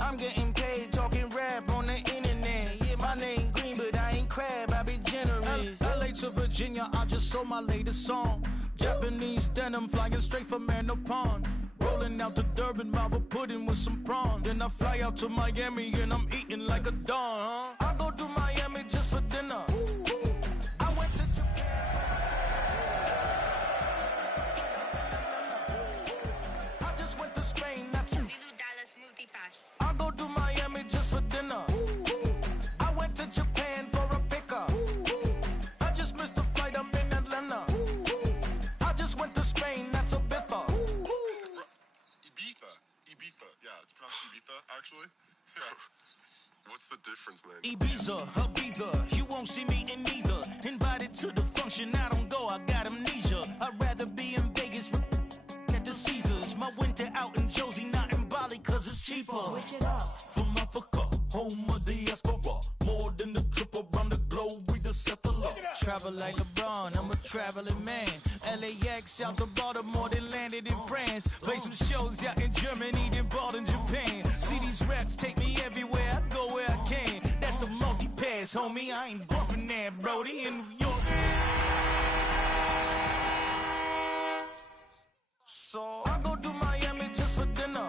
I'm getting paid talking rap on the internet. Yeah, my name green, but I ain't crab, I be generous. LA to Virginia, I just sold my latest song. Japanese denim flying straight from Manapon. Rolling out to Durban, Marble pudding with some prawn. Then I fly out to Miami and I'm eating like a don. I go to Miami just for dinner. I went to Japan. I just went to Spain, not you. I go to Miami just for dinner. I went to Japan for a pickup. I just missed the flight, I'm in Atlanta. I just went to Spain, that's a Ibiza. Ibiza. Yeah, it's pronounced Ibiza, actually. What's the difference, man? Ibiza, Ibiza, you won't see me in neither. Invited to the function, I don't go, I got amnesia. I'd rather be in Vegas at the Caesars. My winter out in Josie, not in Bali, cause it's cheaper. Switch it up. From Africa, home of the diaspora. More than the trip around the globe, we the settler. Travel like LeBron, I'm a traveling man. LAX out to Baltimore, then landed in France. Play some shows out in Germany, then bought in Japan. See these raps take me everywhere, I go where I can. That's the multi-pass, homie, I ain't bumping that, Brody, in New York. So I go to Miami just for dinner.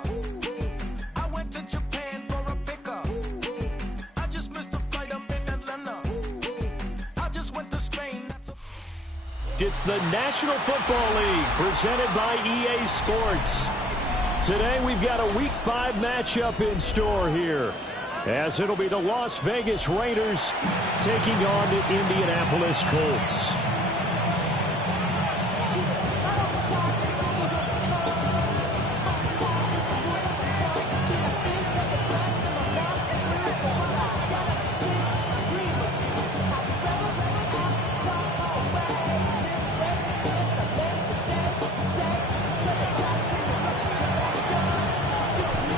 I went to Japan for a pickup. I just missed the flight, I'm in Atlanta. I just went to Spain. It's the National Football League presented by EA Sports. Today we've got a Week 5 matchup in store here, as it'll be the Las Vegas Raiders taking on the Indianapolis Colts.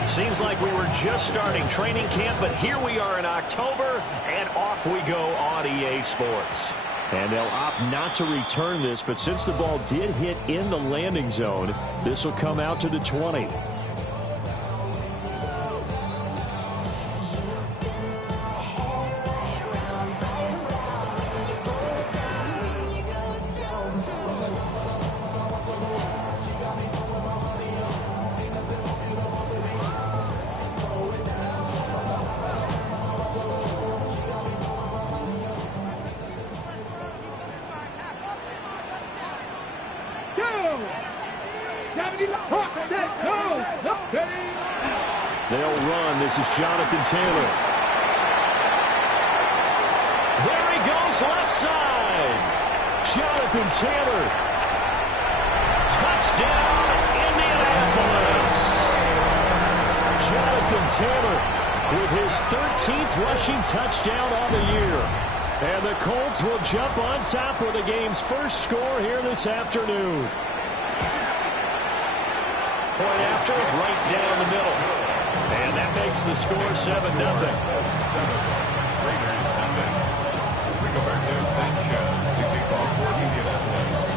Seems like we were just starting training camp, but here we are in October, and off we go on EA Sports. And they'll opt not to return this, but since the ball did hit in the landing zone, this will come out to the 20. They'll run. This is Jonathan Taylor. There he goes, left side. Jonathan Taylor. Touchdown, Indianapolis. Jonathan Taylor with his 13th rushing touchdown on the year. And the Colts will jump on top with the game's first score here this afternoon. Point after, right down the middle. And that makes the score 7-0. Raiders have been. Rigoberto Sanchez to kick off for Indianapolis.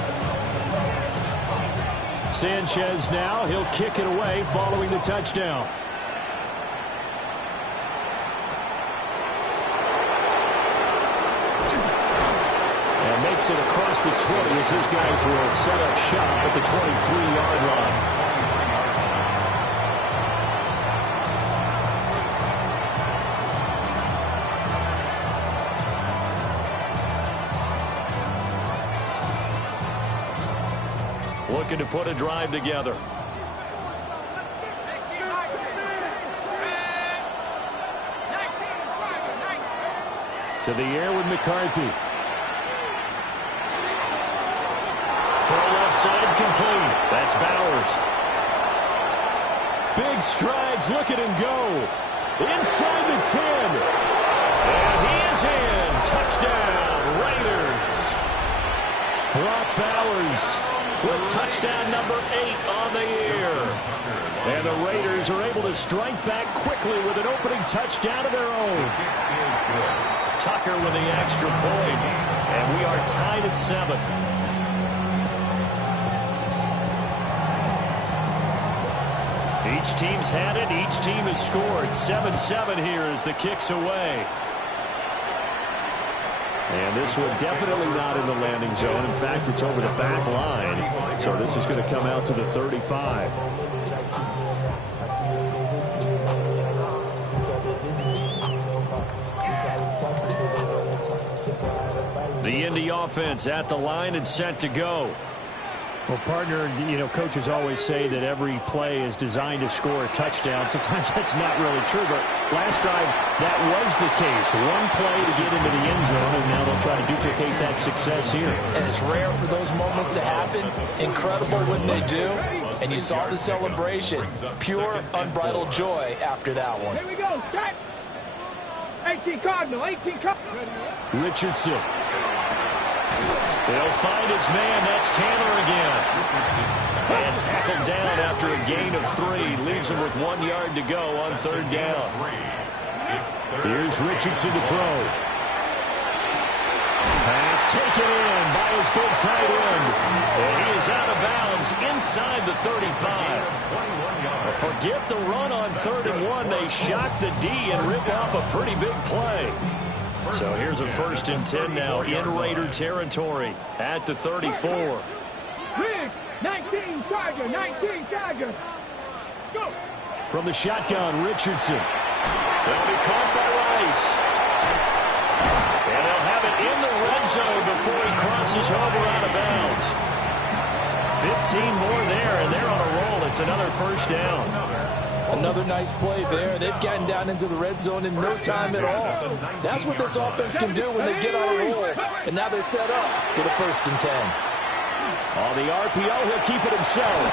Sanchez now, he'll kick it away following the touchdown. And makes it across the 20 as his guys will set up shop at the 23-yard line. Looking to put a drive together. To the air with McCarthy. Throw left side complete. That's Bowers. Big strides. Look at him go. Inside the 10. And he is in. Touchdown, Raiders. Brock Bowers with touchdown number 8 on the year. And the Raiders are able to strike back quickly with an opening touchdown of their own. Tucker with the extra point. And we are tied at 7. Each team's had it. Each team has scored. 7-7 here as the kick's away. And this one definitely not in the landing zone. In fact, it's over the back line. So this is going to come out to the 35. The Indy offense at the line and set to go. Well, partner, coaches always say that every play is designed to score a touchdown. Sometimes that's not really true, but last drive, that was the case. One play to get into the end zone, and now they'll try to duplicate that success here. And it's rare for those moments to happen. Incredible when they do. And you saw the celebration. Pure, unbridled joy after that one. Here we go. Start. 18 Cardinal. 18 Cardinal. Richardson. They'll find his man. That's Tanner again. And tackled down after a gain of 3. Leaves him with 1 yard to go on third down. Here's Richardson to throw. Pass taken in by his big tight end. And he is out of bounds inside the 35. Forget the run on 3rd and 1. They shock the D and rip off a pretty big play. So here's a 1st and 10 now in Raider territory at the 34. 19 Charger, 19 Charger. Go. From the shotgun, Richardson. They'll be caught by Rice. And they'll have it in the red zone before he crosses over out of bounds. 15 more there, and they're on a roll. It's another 1st down. Another nice play there. They've gotten down into the red zone in no time at all. That's what this offense can do when they get on a roll. And now they're set up for the 1st and 10. On the RPO, he'll keep it himself.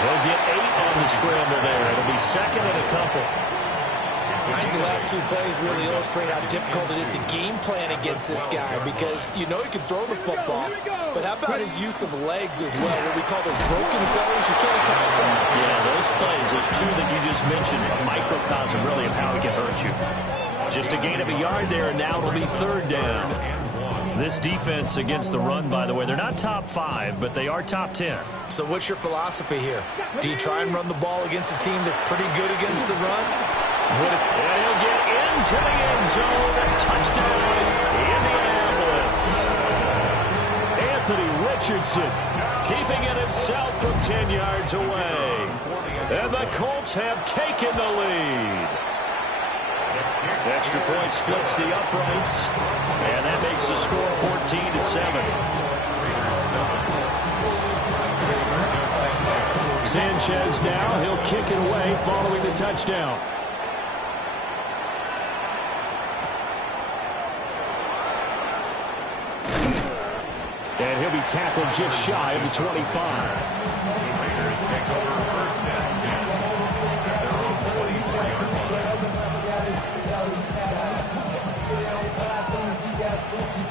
He'll get 8 on the scramble there. It'll be 2nd and a couple. I think the last 2 plays really illustrate how difficult it is to game plan against this guy because you know he can throw the football, but how about his use of legs as well, what we call those broken plays you can't account for? Yeah, those plays, those 2 that you just mentioned, a microcosm really of how he can hurt you. Just a gain of a yard there, and now it'll be 3rd down. This defense against the run, by the way, they're not top 5, but they are top 10. So what's your philosophy here? Do you try and run the ball against a team that's pretty good against the run? And he'll get into the end zone. A touchdown, Indianapolis. Anthony Richardson keeping it himself from 10 yards away. And the Colts have taken the lead. Extra point splits the uprights. And that makes the score 14-7. Sanchez now. He'll kick it away following the touchdown. And he'll be tackled just shy of the 25. Raiders take over 1st and 10. Their own 24-yard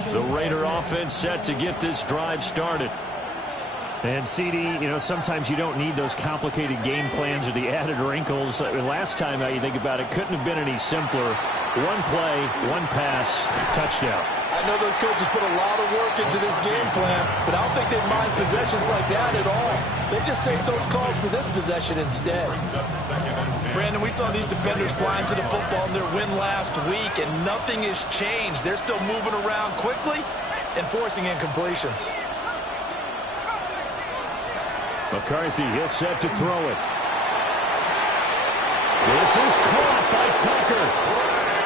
line. The Raider offense set to get this drive started. And, CD, sometimes you don't need those complicated game plans or the added wrinkles. Last time you think about it, couldn't have been any simpler. One play, one pass, touchdown. I know those coaches put a lot of work into this game plan, but I don't think they mind possessions like that at all. They just save those calls for this possession instead. Brandon, we saw these defenders flying to the football in their win last week, and nothing has changed. They're still moving around quickly and forcing incompletions. McCarthy is set to throw it. This is caught by Tucker.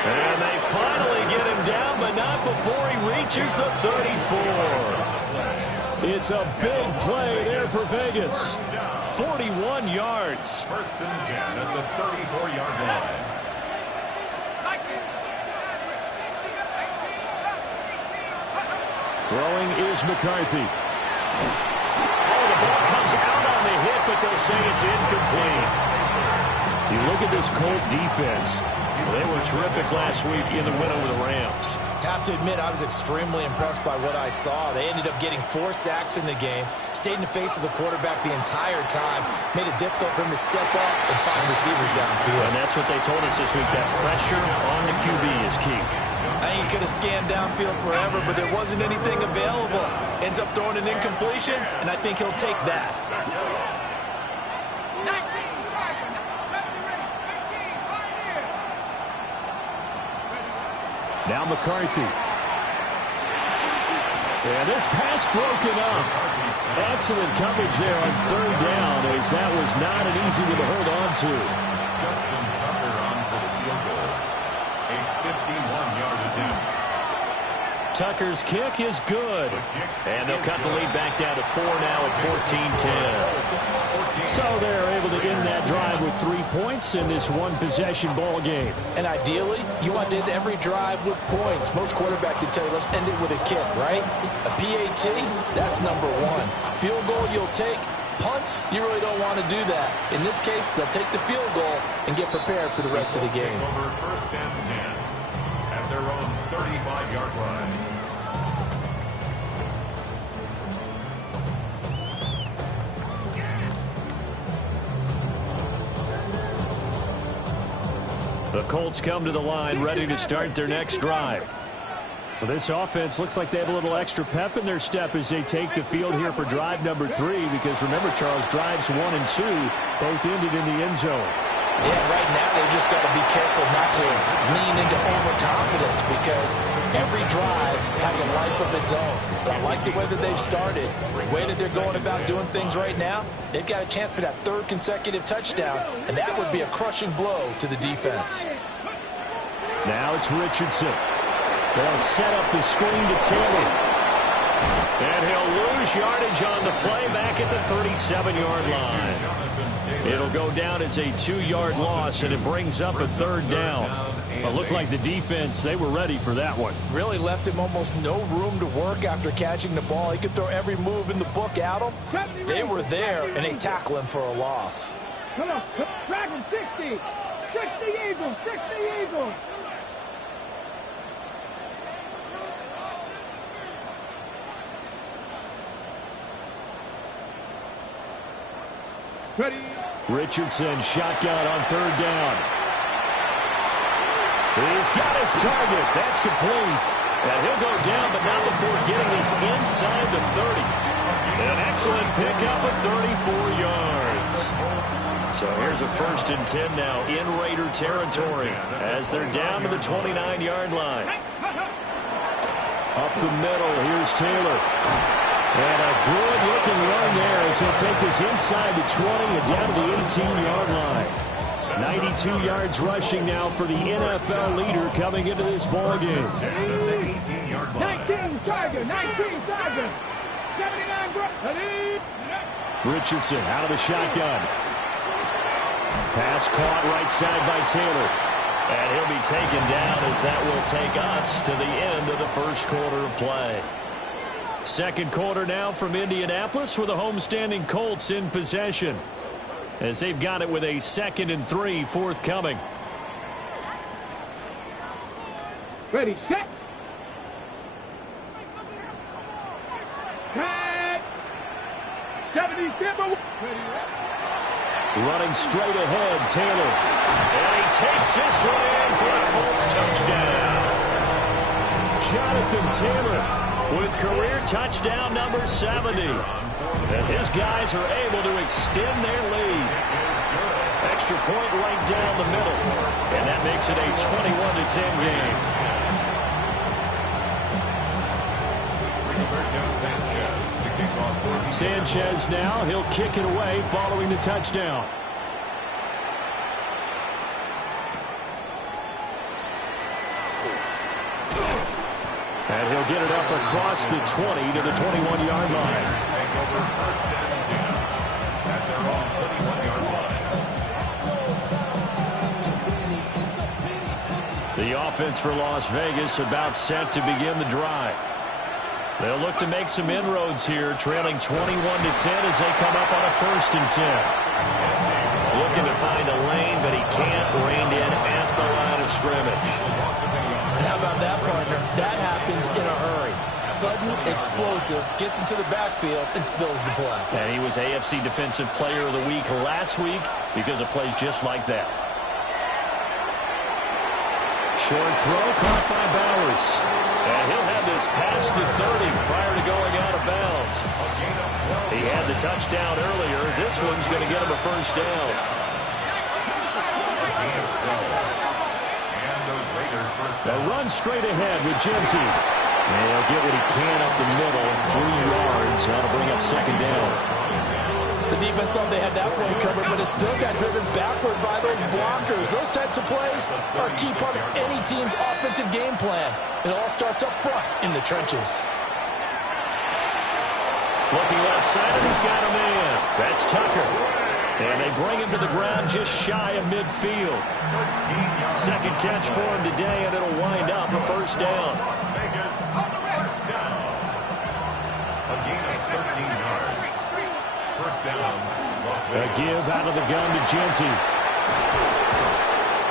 And they finally get him down, but not before he reaches the 34. It's a big play there for Vegas. 41 yards. 1st and 10 at the 34-yard line. Throwing is McCarthy. Oh, the ball comes out on the hit, but they'll say it's incomplete. You look at this Colt defense. They were terrific last week in the win over the Rams. Have to admit, I was extremely impressed by what I saw. They ended up getting 4 sacks in the game, stayed in the face of the quarterback the entire time, made it difficult for him to step up and find receivers downfield. And that's what they told us this week, that pressure on the QB is key. I think he could have scanned downfield forever, but there wasn't anything available. Ends up throwing an incompletion, and I think he'll take that. Now McCarthy. And this pass broken up. Excellent coverage there on third down, as that was not an easy one to hold on to. Justin Tucker on for the field goal. A 51-yard attempt. Tucker's kick is good. And they'll cut the lead back down to 4 now at 14-10. So they're able to end that drive with 3 points in this one-possession ball game. And ideally, you want to end every drive with points. Most quarterbacks would tell you, let's end it with a kick, right? A PAT, that's number one. Field goal you'll take. Punts, you really don't want to do that. In this case, they'll take the field goal and get prepared for the rest of the game. Over first and 10 at their own 35-yard line. The Colts come to the line ready to start their next drive. Well, this offense looks like they have a little extra pep in their step as they take the field here for drive number 3, because remember, Charles, drives 1 and 2 both ended in the end zone. Yeah, right now they've just got to be careful not to lean into overconfidence, because every drive has a life of its own. But I like the way that they've started, the way that they're going about doing things right now. They've got a chance for that 3rd consecutive touchdown, and that would be a crushing blow to the defense. Now it's Richardson. They'll set up the screen to Taylor. And he'll lose yardage on the play back at the 37-yard line. It'll go down as a 2-yard loss, and it brings up a 3rd down. It looked like the defense, they were ready for that one. Really left him almost no room to work after catching the ball. He could throw every move in the book at him. They were there, and they tackle him for a loss. Come on, Dragon 60. 60 Eagles, 60 Eagles. Ready. Richardson shotgun on 3rd down. He's got his target. That's complete. And he'll go down, but not before getting this inside the 30. An excellent pickup of 34 yards. So here's a 1st and 10 now in Raider territory as they're down to the 29-yard line. Up the middle, here's Taylor. And a good-looking run there as he'll take this inside the 20 and down to the 18-yard line. 92 yards rushing now for the NFL leader coming into this ball game. 19 Tiger, 19 Tiger. 79 Richardson out of the shotgun. Pass caught right side by Taylor. And he'll be taken down as that will take us to the end of the 1st quarter of play. 2nd quarter now from Indianapolis with the homestanding Colts in possession, as they've got it with a 2nd and 3 forthcoming. Ready, set. Cut. 70 Timber. Running straight ahead, Taylor. And he takes this one in for a Colts touchdown. Jonathan Taylor with career touchdown number 70. As his guys are able to extend their lead. Extra point right down the middle. And that makes it a 21-10 game. Sanchez now, he'll kick it away following the touchdown. And he'll get it up across the 20 to the 21-yard line. The offense for Las Vegas about set to begin the drive. They'll look to make some inroads here, trailing 21-10 as they come up on a 1st and 10. Looking to find a lane, but he can't. Reined in at the line of scrimmage. How about that, partner? That happened in a hurry. Sudden, explosive, gets into the backfield and spills the play. And he was AFC Defensive Player of the Week last week because of plays just like that. Short throw caught by Bowers. And he'll have this past the 30 prior to going out of bounds. He had the touchdown earlier. This one's going to get him a 1st down. And those Raiders for a They run straight ahead with Genty. And he'll get what he can up the middle. 3 yards. That'll bring up second down. The defense thought they had that play covered, but it still got driven backward by those blockers. Those types of plays are a key part of any team's offensive game plan. It all starts up front in the trenches. Looking left side, and he's got a man. That's Tucker. And they bring him to the ground just shy of midfield. Second catch for him today, and it'll wind up a first down. A gain of 13 yards. First down. A give out of the gun to Genty.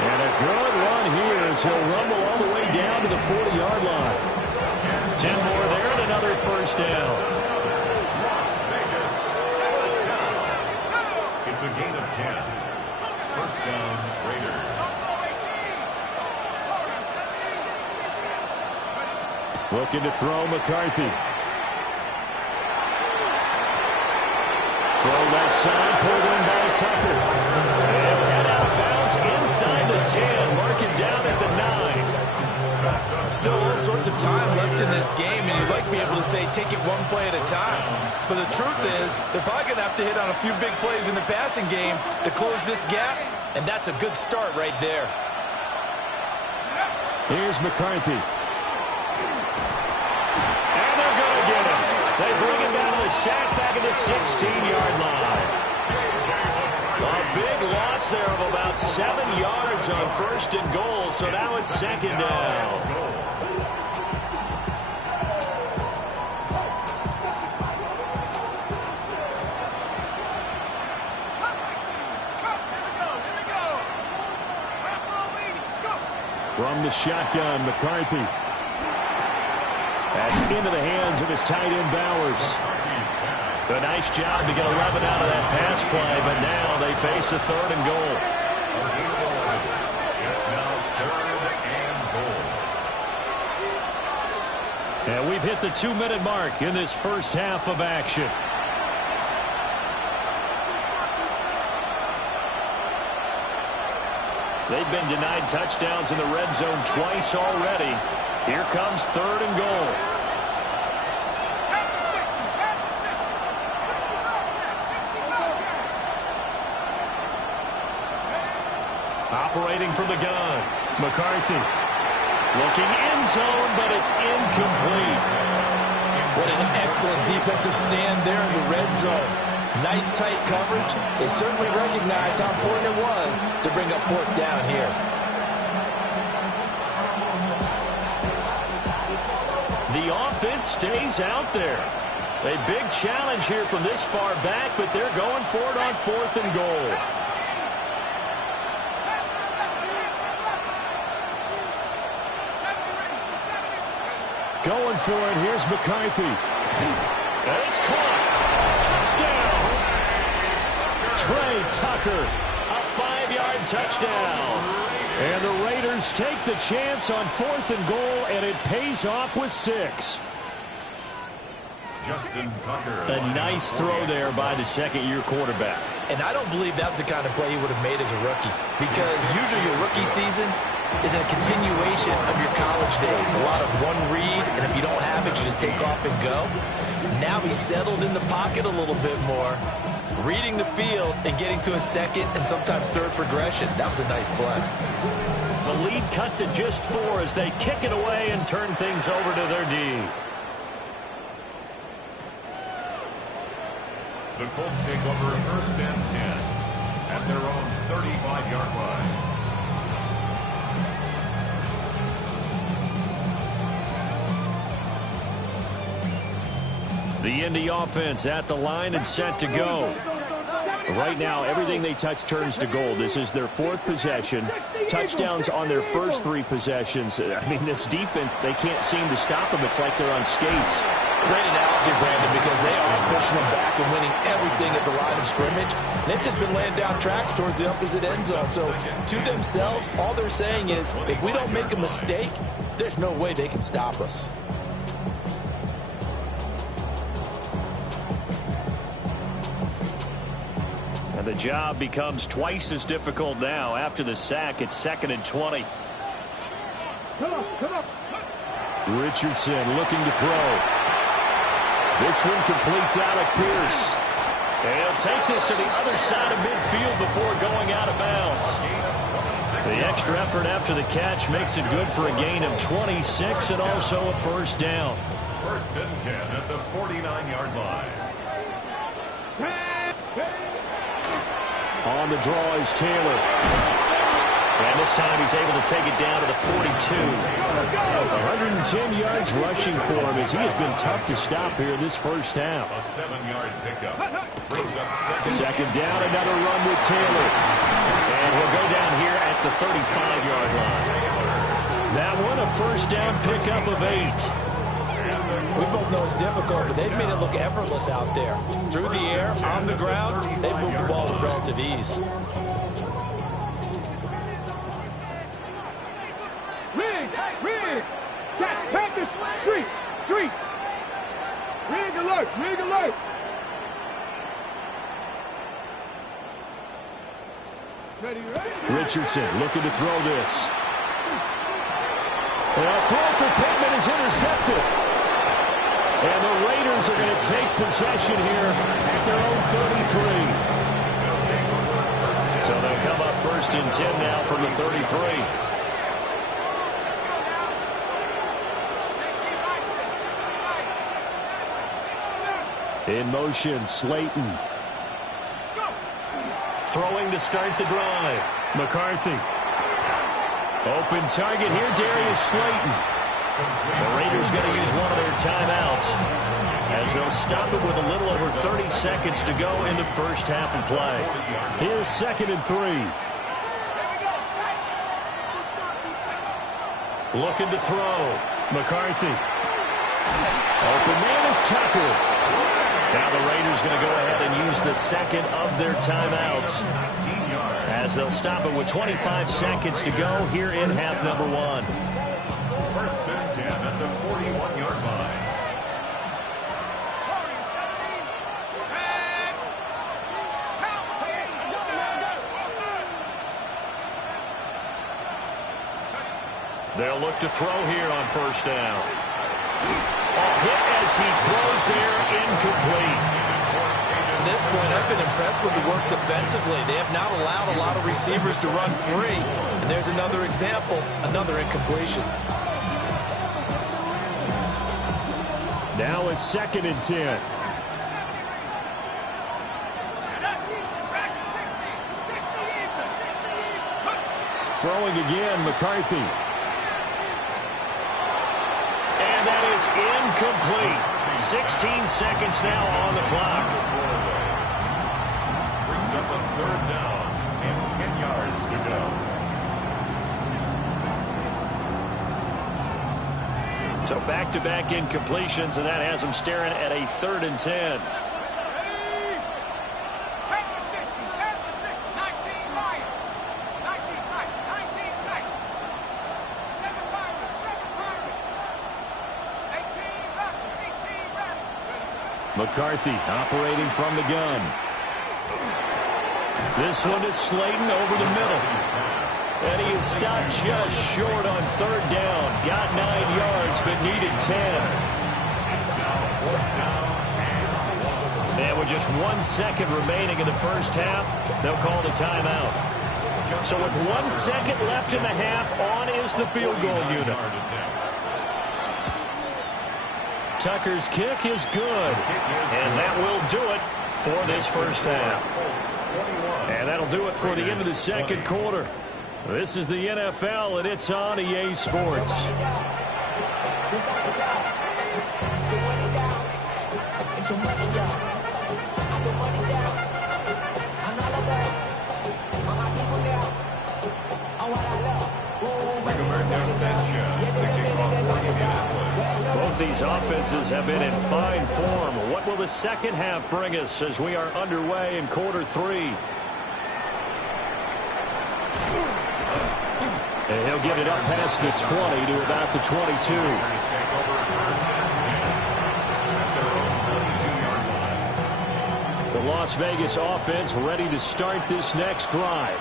And a good run here as he'll rumble all the way down to the 40-yard line. 10 more there and another first down. It's a gain of 10. First down, Raiders. Looking to throw McCarthy. Throw left side, pulled in by Tucker. And head out of bounds inside the 10. Mark it down at the 9. Still all sorts of time left in this game, and you'd like to be able to say take it one play at a time. But the truth is, they're probably going to have to hit on a few big plays in the passing game to close this gap, and that's a good start right there. Here's McCarthy. And they're going to get him. They bring him down to the sack back at the 16-yard line. A big loss there of about 7 yards on first and goal, so now it's second down. From the shotgun, McCarthy. That's into the hands of his tight end, Bowers. A nice job to get 11 out of that pass play, but now they face a third and goal. It's now third and goal. And we've hit the 2-minute mark in this first half of action. They've been denied touchdowns in the red zone twice already. Here comes third and goal. Operating from the gun, McCarthy. Looking end zone, but it's incomplete. What an excellent defensive stand there in the red zone. Nice tight coverage. They certainly recognized how important it was to bring up fourth down here. The offense stays out there. A big challenge here from this far back, but they're going for it on fourth and goal. Going for it. Here's McCarthy. And it's caught. Touchdown. Trey Tucker. A 5-yard touchdown. And the Raiders take the chance on fourth and goal, and it pays off with 6. Justin Tucker. A nice throw there by the second-year quarterback. And I don't believe that was the kind of play he would have made as a rookie, because usually your rookie season is a continuation of your college days. A lot of one read, and if you don't have it, you just take off and go. Now he's settled in the pocket a little bit more, reading the field and getting to a second and sometimes third progression. That was a nice play. The lead cut to just 4 as they kick it away and turn things over to their D. The Colts take over first and 10 at their own 35-yard line. The Indy offense at the line and set to go. Right now, everything they touch turns to gold. This is their 4th possession. Touchdowns on their first 3 possessions. I mean, this defense, they can't seem to stop them. It's like they're on skates. Great analogy, Brandon, because they are pushing them back and winning everything at the line of scrimmage. They've just been laying down tracks towards the opposite end zone. So, to themselves, all they're saying is, if we don't make a mistake, there's no way they can stop us. And the job becomes twice as difficult now. After the sack, it's 2nd and 20. Richardson looking to throw. This one completes Alec Pierce. And he'll take this to the other side of midfield before going out of bounds. The extra effort after the catch makes it good for a gain of 26 and also a first down. First and 10 at the 49-yard line. On the draw is Taylor. And this time he's able to take it down to the 42. 110 yards rushing for him as he has been tough to stop here this first half. A 7-yard pickup. Brings up Second down, another run with Taylor. And he'll go down here at the 35-yard line. That one a first down pickup of 8. We both know it's difficult, but they've made it look effortless out there. Through the air, on the ground, they've moved the ball with relative ease. Rig! Practice! Street! Rig alert! Ready. Richardson looking to throw this. And a throw for Pittman is intercepted. And the Raiders are going to take possession here at their own 33. So they'll come up first and 10 now from the 33. In motion, Slayton. Throwing to start the drive. McCarthy. Open target here, Darius Slayton. The Raiders going to use one of their timeouts as they'll stop it with a little over 30 seconds to go in the first half of play. Here's 2nd and 3. Looking to throw. McCarthy. Open man is Tucker. Now the Raiders going to go ahead and use the second of their timeouts as they'll stop it with 25 seconds to go here in half number 1. First and 10 at the 41-yard line. They'll look to throw here on first down. Hit as he throws there, incomplete. To this point, I've been impressed with the work defensively. They have not allowed a lot of receivers to run free. And there's another example, another incompletion. Now it's 2nd and 10. Throwing again, McCarthy. And that is incomplete. 16 seconds now on the clock. Brings up a third down and 10 yards to go. So back-to-back incompletions, and that has them staring at a 3rd and 10. McCarthy operating from the gun. This one is Slayton over the middle. And he is stopped just short on 3rd down. Got 9 yards, but needed 10. And with just 1 second remaining in the first half, they'll call the timeout. So with 1 second left in the half, on is the field goal unit. Tucker's kick is good. And that will do it for this first half. And that'll do it for the end of the second quarter. This is the NFL, and it's on EA Sports. Both these offenses have been in fine form. What will the second half bring us as we are underway in quarter 3? And he'll get it up past the 20 to about the 22. The Las Vegas offense ready to start this next drive.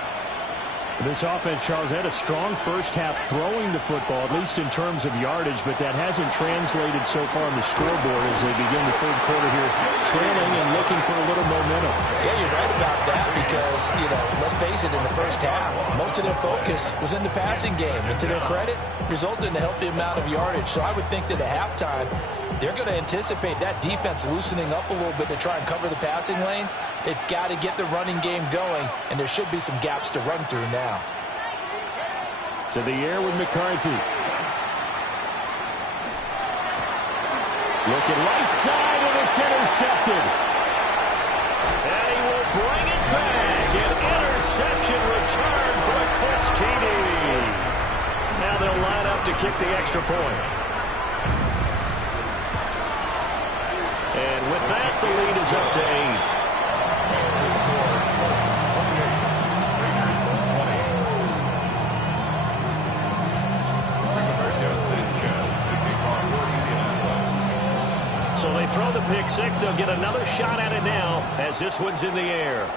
This offense, Charles, had a strong first half throwing the football, at least in terms of yardage, but that hasn't translated so far on the scoreboard as they begin the third quarter here, trailing and looking for a little momentum. Yeah, you're right about that because, let's face it, in the first half, most of their focus was in the passing game. And to their credit, resulted in a healthy amount of yardage. So I would think that at halftime, they're going to anticipate that defense loosening up a little bit to try and cover the passing lanes. They've got to get the running game going, and there should be some gaps to run through now. To the air with McCarthy. Looking right side, and it's intercepted. And he will bring it back. An interception return for a Colts TD. Now they'll line up to kick the extra point. And with that, the lead is up to 8. So they throw the pick six. They'll get another shot at it now as this one's in the air.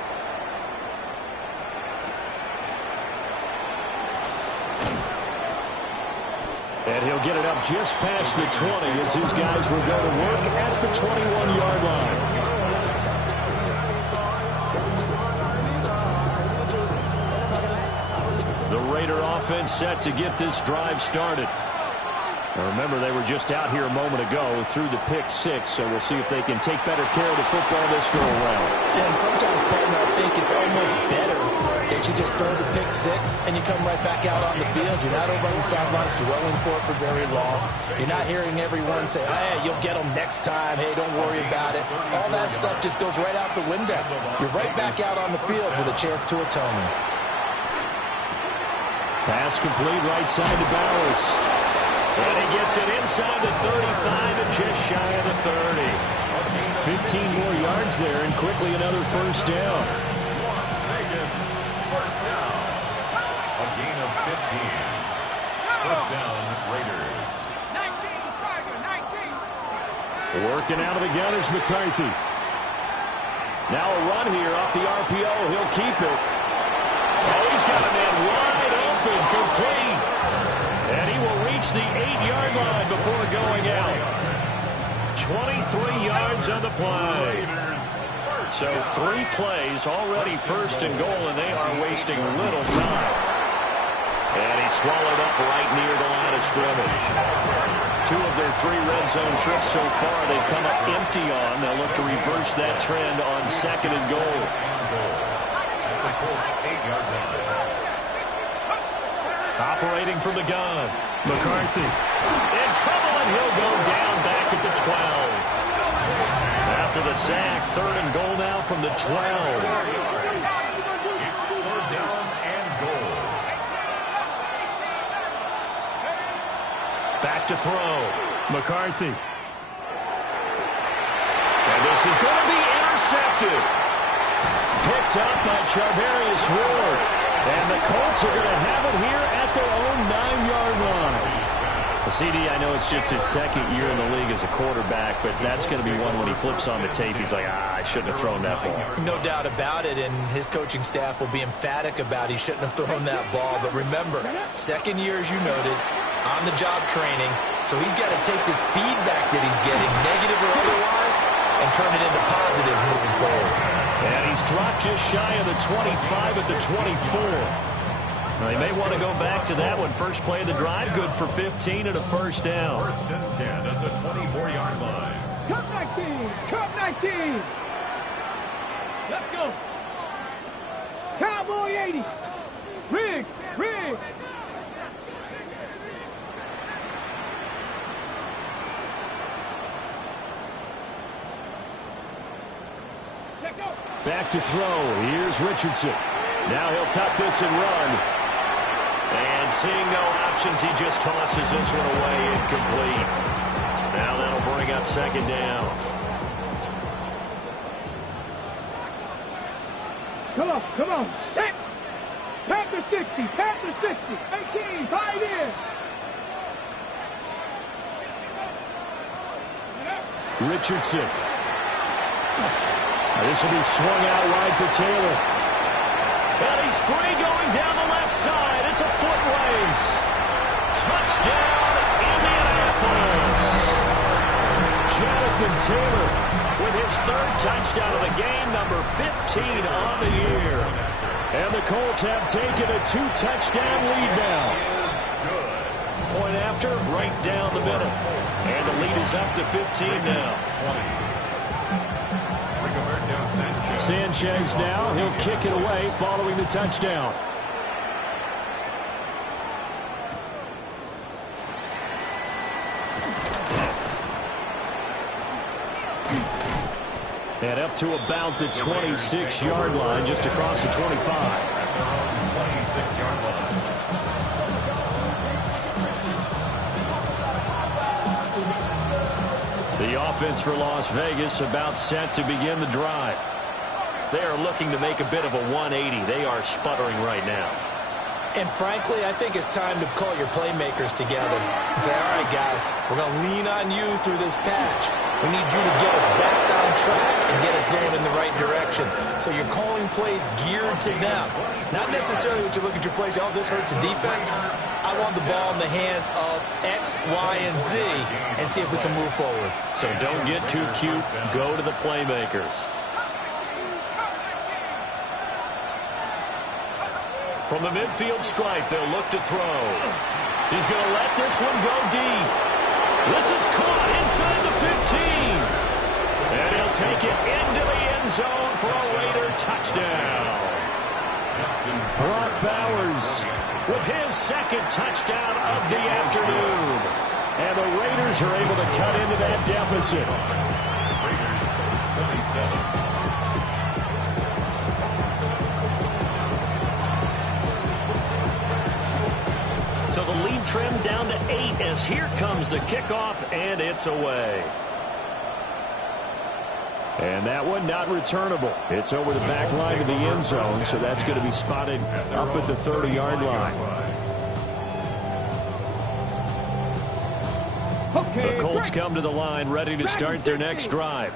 And he'll get it up just past the 20 as his guys will go to work at the 21-yard line. The Raider offense set to get this drive started. Now remember, they were just out here a moment ago through the pick six, so we'll see if they can take better care of the football this go around. Yeah, and sometimes, partner, I think it's almost better that you just throw the pick six and you come right back out on the field. You're not over on the sidelines dwelling for it for very long. You're not hearing everyone say, hey, you'll get them next time. Hey, don't worry about it. All that stuff just goes right out the window. You're right back out on the field with a chance to atone. Pass complete right side to Bowers. And he gets it inside the 35 and just shy of the 30. 15 more yards there and quickly another first down. Las Vegas, first down. A gain of 15. First down, Raiders. 19, Tiger, 19. Working out of the gun is McCarthy. Now a run here off the RPO. He'll keep it. Oh, he's got a man wide open, complete. And he will reach the 8-yard line before going out. 23 yards on the play. So 3 plays already first and goal, and they are wasting little time. And he's swallowed up right near the line of scrimmage. 2 of their 3 red zone trips so far they've come up empty on. They'll look to reverse that trend on second and goal. Operating from the gun, McCarthy in trouble, and he'll go down back at the 12. After the sack, third and goal now from the 12. It's third down and goal. Back to throw, McCarthy. And this is going to be intercepted. Picked up by Charvarius Ward. And the Colts are going to have it here at their own 9-yard line. CD, I know it's just his second year in the league as a quarterback, but that's going to be one when he flips on the tape. He's like, I shouldn't have thrown that ball. No doubt about it, and his coaching staff will be emphatic about he shouldn't have thrown that ball. But remember, second year, as you noted, on-the-job training, so he's got to take this feedback that he's getting, negative or otherwise, and turn it into positives moving forward. And he's dropped just shy of the 25 at the 24. Well, he may want to go back to that one. First play of the drive, good for 15 and a first down. First and 10 at the 24-yard line. Cup 19, Cup 19. Let's go. Cowboy 80. Riggs, Riggs. Back to throw. Here's Richardson. Now he'll tuck this and run. And seeing no options, he just tosses this one away incomplete. Now that'll bring up second down. Come on, come on. Hit. Tap the 60, tap the 60. 18, tight end. Richardson. This will be swung out wide for Taylor. And he's free going down the left side. It's a foot race. Touchdown, Indianapolis. Jonathan Taylor with his third touchdown of the game, number 15 on the year. And the Colts have taken a 2-touchdown lead now. Point after, right down the middle. And the lead is up to 15 now. Sanchez now, he'll kick it away following the touchdown. And up to about the 26-yard line, just across the 25. At their own 26-yard line. The offense for Las Vegas about set to begin the drive. They are looking to make a bit of a 180. They are sputtering right now. And frankly, I think it's time to call your playmakers together and say, all right, guys, we're going to lean on you through this patch. We need you to get us back on track and get us going in the right direction. So you're calling plays geared to them. Not necessarily what you look at your plays, oh, this hurts the defense. I want the ball in the hands of X, Y, and Z and see if we can move forward. So don't get too cute. Go to the playmakers. From the midfield stripe, they'll look to throw. He's going to let this one go deep. This is caught inside the 15. And he'll take it into the end zone for a Raider touchdown. Brock Bowers with his second touchdown of the afternoon. And the Raiders are able to cut into that deficit. Raiders 27. So the lead trimmed down to 8 as here comes the kickoff, and it's away. And that one not returnable. It's over the back line of the end zone, so that's going to be spotted up at the 30-yard line. The Colts come to the line ready to start their next drive.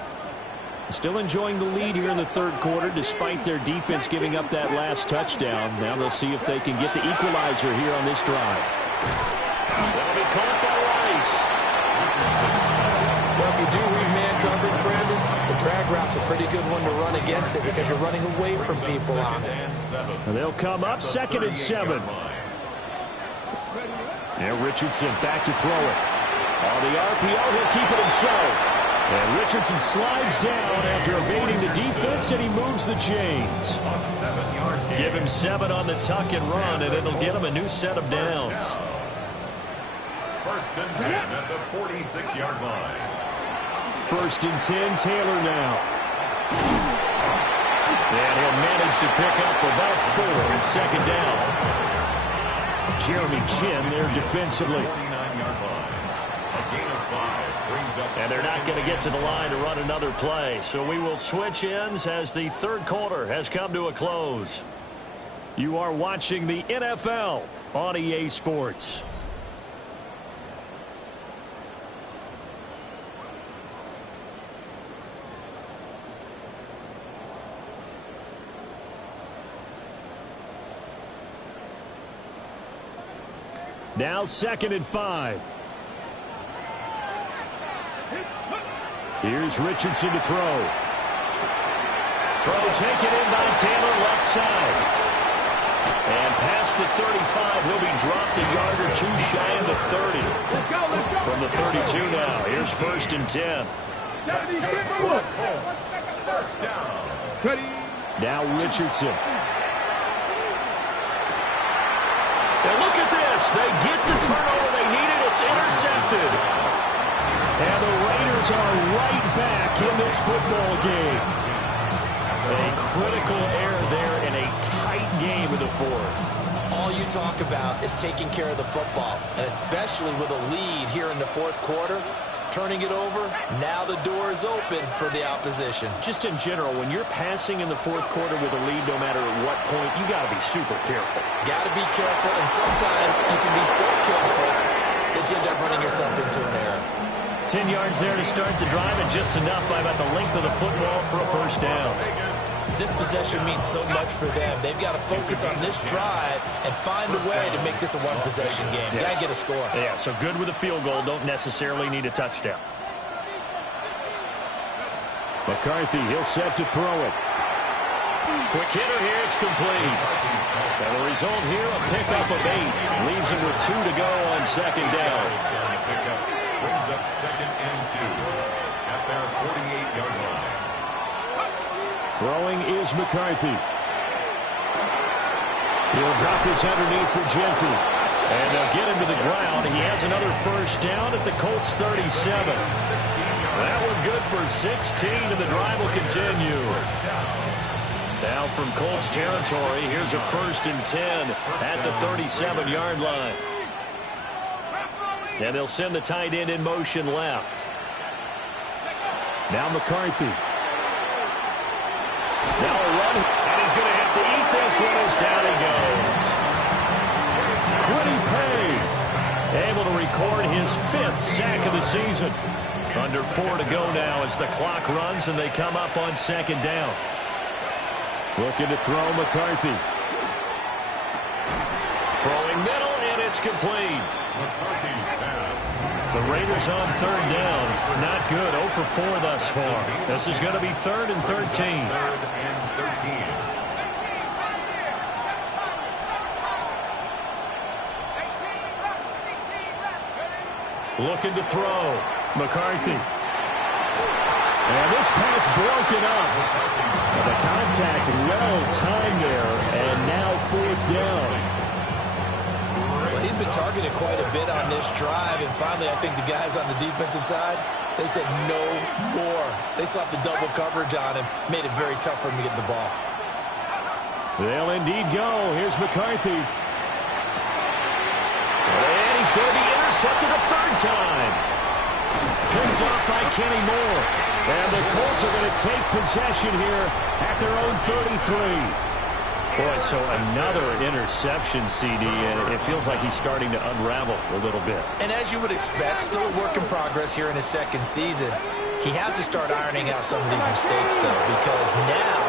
Still enjoying the lead here in the third quarter despite their defense giving up that last touchdown. Now they'll see if they can get the equalizer here on this drive. That'll be caught by Rice. Well, if you do read man coverage, Brandon, the drag route's a pretty good one to run against it because you're running away from people on it. And they'll come up 2nd and 7. Now Richardson back to throw it. On the RPO, he'll keep it himself. And Richardson slides down after evading the defense, and he moves the chains. Give him 7 on the tuck and run, and it'll get him a new set of downs. 1st and 10 at the 46-yard line. 1st and 10, Taylor now. And he'll manage to pick up about 4 at 2nd down. Jeremy Chin there defensively. 49-yard line. A gain of 5 brings up. And they're not going to get to the line to run another play. So we will switch ends as the third quarter has come to a close. You are watching the NFL on EA Sports. Now 2nd and 5. Here's Richardson to throw. Throw taken in by Taylor left side. And past the 35, he'll be dropped a yard or 2 shy of the 30. From the 32 now, here's 1st and 10. First down. Now Richardson. And look at this. They get the turnover they needed. It's intercepted. And the Raiders are right back in this football game. A critical error there in a tight game in the 4th. All you talk about is taking care of the football, and especially with a lead here in the 4th quarter. Turning it over, now the door is open for the opposition. Just in general, when you're passing in the 4th quarter with a lead, no matter at what point, you got to be super careful. Got to be careful, and sometimes you can be so careful that you end up running yourself into an error. 10 yards there to start the drive, and just enough by about the length of the football for a 1st down. This possession means so much for them. They've got to focus on this drive and find a way to make this a one-possession game. Yes. Got to get a score. Yeah, so good with a field goal. Don't necessarily need a touchdown. McCarthy, he'll set to throw it. Quick hitter here, it's complete. And the result here, a pickup of 8. Leaves him with 2 to go on second down. Brings up 2nd and 2 at their 48-yard line. Throwing is McCarthy. He'll drop this underneath for Genty. And they'll get him to the ground. He has another first down at the Colts 37. That one good for 16, and the drive will continue. Now from Colts territory, here's a 1st and 10 at the 37-yard line. And they'll send the tight end in motion left. Now McCarthy. Now a run, and he's going to have to eat this one as down he goes. Quiddy Pay, able to record his 5th sack of the season. Under 4 to go now as the clock runs, and they come up on second down. Looking to throw McCarthy. Throwing middle, and it's complete. McCarthy's pass. The Raiders on 3rd down. Not good. 0 for 4 thus far. This is going to be 3rd and 13. 3rd and 13. Looking to throw. McCarthy. And this pass broken up. And the contact well timed there. And now 4th down. Well, he'd been targeted quite a bit on this drive, and finally I think the guys on the defensive side, they said no more. They slapped the double coverage on him, made it very tough for him to get the ball. They'll indeed go. Here's McCarthy. And he's going to be intercepted a 3rd time. Picked up by Kenny Moore. And the Colts are going to take possession here at their own 33. Boy, so another interception, CD, and it feels like he's starting to unravel a little bit. And as you would expect, still a work in progress here in his 2nd season. He has to start ironing out some of these mistakes, though, because now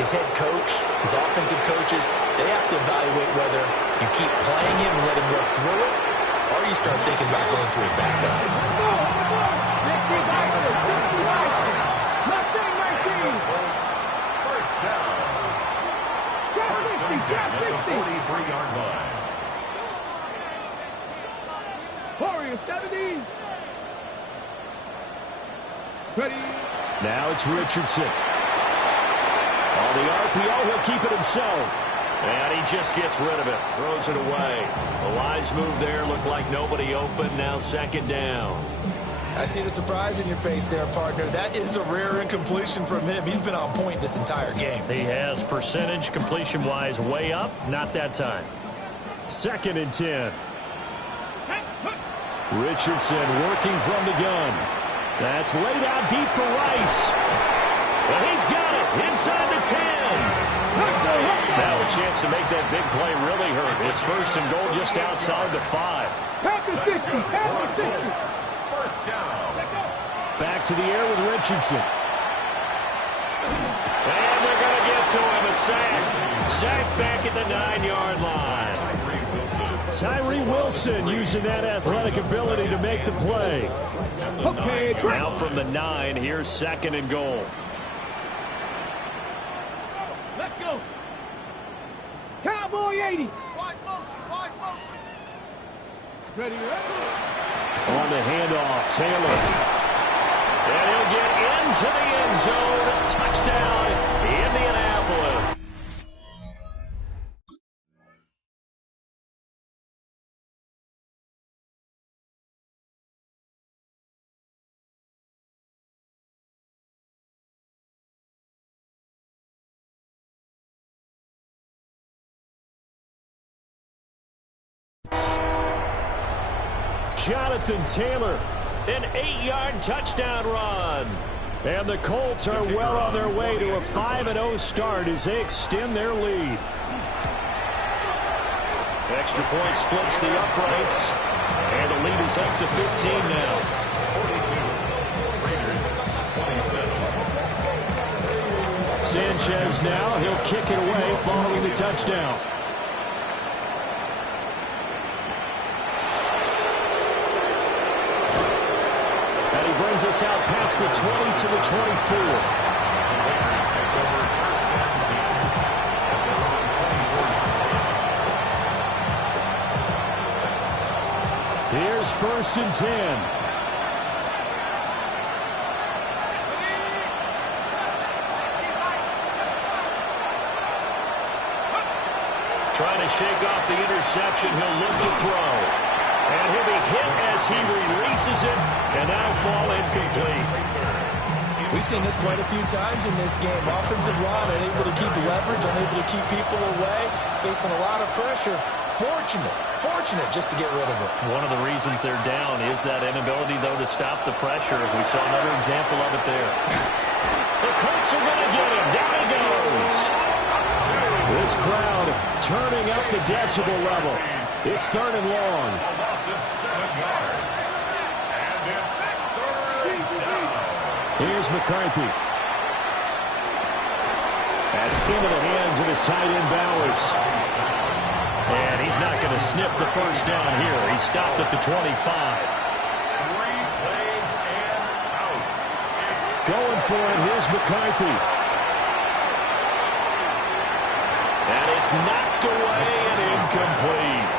his head coach, his offensive coaches, they have to evaluate whether you keep playing him and let him work through it, or you start thinking about going to a backup. First down. 1st and 10 at the 43-yard line. Warriors 70. Ready. Now it's Richardson. On the RPO, he'll keep it himself. And he just gets rid of it. Throws it away. The wise move there. Looked like nobody open. Now 2nd down. I see the surprise in your face there, partner. That is a rare incompletion from him. He's been on point this entire game. He has percentage completion-wise way up. Not that time. 2nd and 10. Richardson working from the gun. That's laid out deep for Rice. Well, he's got it inside the 10. Now a chance to make that big play really hurt. It's 1st and goal just outside the 5. First down. Back to the air with Richardson. And they're going to get to him. A sack. Sack back at the 9-yard line. Tyree Wilson using that athletic ability to make the play. Okay, Now from the 9, here's 2nd and goal. let's go. Cowboy 80. Ready, On the handoff, Taylor. And he'll get into the end zone. Touchdown, Indianapolis. Jonathan Taylor, an 8-yard touchdown run. And the Colts are well on their way to a 5-0 start as they extend their lead. Extra point splits the uprights. And the lead is up to 15 now. 42. Raiders, 27. Sanchez now. He'll kick it away following the touchdown. And he brings us out past the 20 to the 24. Here's 1st and 10. Trying to shake off the interception. He'll look to throw. And he'll be hit as he releases it. And that'll fall incomplete. We've seen this quite a few times in this game. Offensive line unable to keep leverage, unable to keep people away, facing a lot of pressure. Fortunate just to get rid of it. One of the reasons they're down is that inability, though, to stop the pressure. We saw another example of it there. The Colts are going to get him. Down he goes. This crowd turning up the decibel level. It's 3rd and long. Here's McCarthy. That's into the hands of his tight end, Bowers. And he's not going to sniff the first down here. He stopped at the 25. 3 plays and out. Going for it. Here's McCarthy. And it's knocked away and incomplete.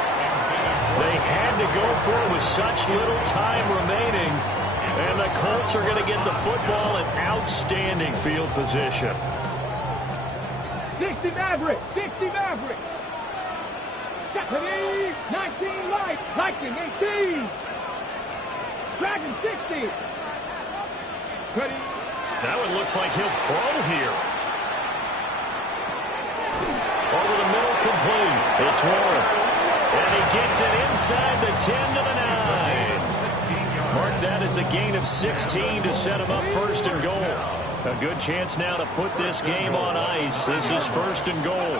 They had to go for it with such little time remaining. And the Colts are going to get the football in outstanding field position. 60 Maverick, 60 Maverick. 19 light, Viking 18. Dragon 60. That one looks like he'll throw here. Over the middle, complete. It's Warren. And he gets it inside the 10 to the 9. Mark that as a gain of 16 to set him up 1st and goal. A good chance now to put this game on ice. This is 1st and goal.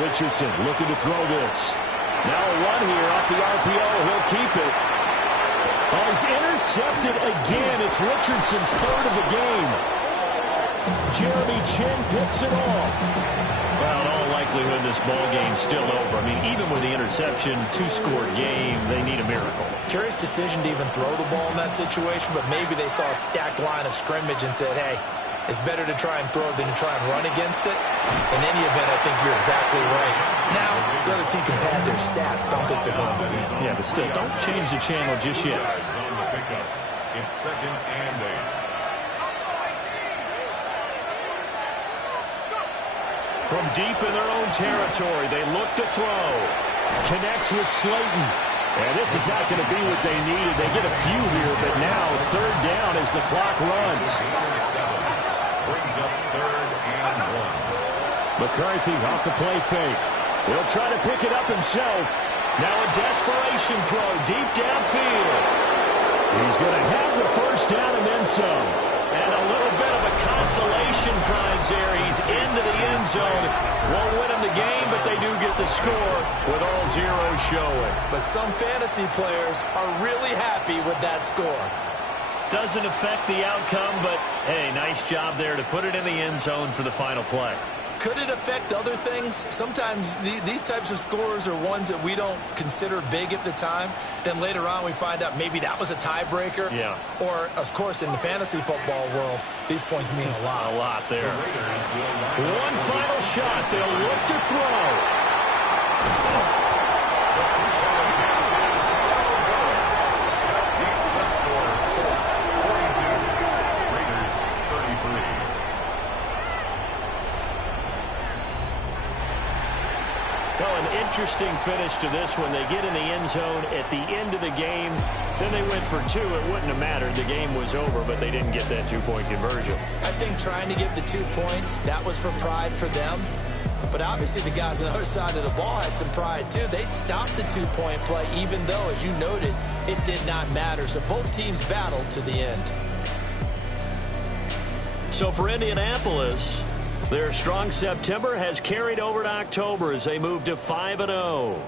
Richardson looking to throw this. Now a run here off the RPO. He'll keep it. Oh, he's intercepted again. It's Richardson's 3rd of the game. Jeremy Chin picks it off. Well, in all likelihood, this ball game's still over. I mean, even with the interception, 2-score game, they need a miracle. Curious decision to even throw the ball in that situation, but maybe they saw a stacked line of scrimmage and said, hey, it's better to try and throw than to try and run against it. In any event, I think you're exactly right. Now, the other team can pad their stats, but I don't think they're going to win. Yeah, but still, don't change the channel just yet. On the pickup. It's 2nd and 8. From deep in their own territory, they look to throw. Connects with Slayton. And this is not going to be what they needed. They get a few here, but now 3rd down as the clock runs. Brings up 3rd and 1. McCarthy off the play fake. He'll try to pick it up himself. Now a desperation throw deep downfield. He's going to have the 1st down and then some. And a little bit of a consolation prize there. He's into the end zone. Won't win him the game, but they do get the score with all zeros showing. But some fantasy players are really happy with that score. Doesn't affect the outcome, but, hey, nice job there to put it in the end zone for the final play. Could it affect other things? Sometimes these types of scores are ones that we don't consider big at the time. Then later on we find out maybe that was a tiebreaker. Yeah. Or, of course, in the fantasy football world, these points mean a lot. A lot there. One final shot. They'll look to throw. Interesting finish to this one. They get in the end zone at the end of the game. Then they went for 2. It wouldn't have mattered. The game was over, but they didn't get that 2-point conversion. I think trying to get the 2 points, that was for pride for them. But obviously the guys on the other side of the ball had some pride too. They stopped the 2-point play, even though, as you noted, it did not matter. So both teams battled to the end. So for Indianapolis, their strong September has carried over to October as they move to 5-0.